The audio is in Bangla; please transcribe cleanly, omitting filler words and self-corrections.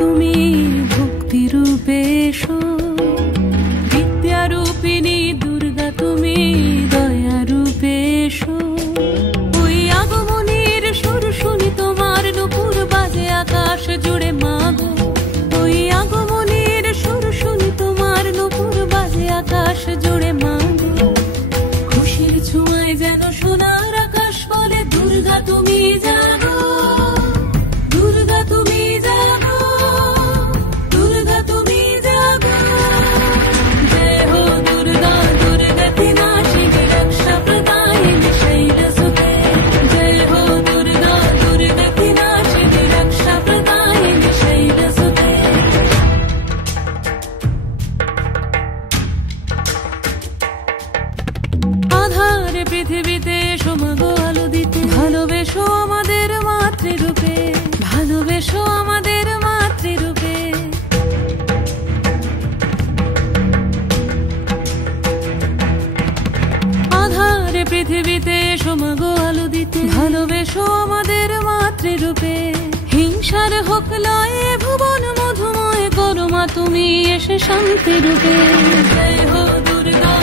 তুমি ভক্তি রূপে এসো, বিদ্যা রূপিণী দুর্গা তুমি দয়া রূপে এসো। ওই আগমনের সুর শুনি তোমার নুপুর বাজে আকাশ জুড়ে মাগো, ওই আগমনের সুর শুনি তোমার নুপুর বাজে আকাশ জুড়ে মাগো। খুশির ছোঁয়ায় যেন সোনার আকাশ বলে দুর্গা তুমি জাগো, দুর্গা তুমি জাগো, দুর্গা তুমি জাগো। জয় হো দুর্গা দুর্গতি নাশিনী রক্ষা প্রদায়িনী শৈলসুতে, জয় হো দুর্গা দুর্গতি নাশিনী রক্ষা প্রদায়িনী শৈলসুতে। আধার পৃথিবীতে এসো মাগো আলো দিতে, ভালোবেসো আমাদের মাতৃরূপে, ভালোবেসো আমাদের মাতৃরূপে। আধার পৃথিবীতে এসো মাগো আলো দিতে, ভালোবেসো আমাদের মাতৃরূপে। হিংসার হোক লয়ে ভুবন মধুময় করো মা তুমি এসে শান্তি রূপে। জয় হো দুর্গা।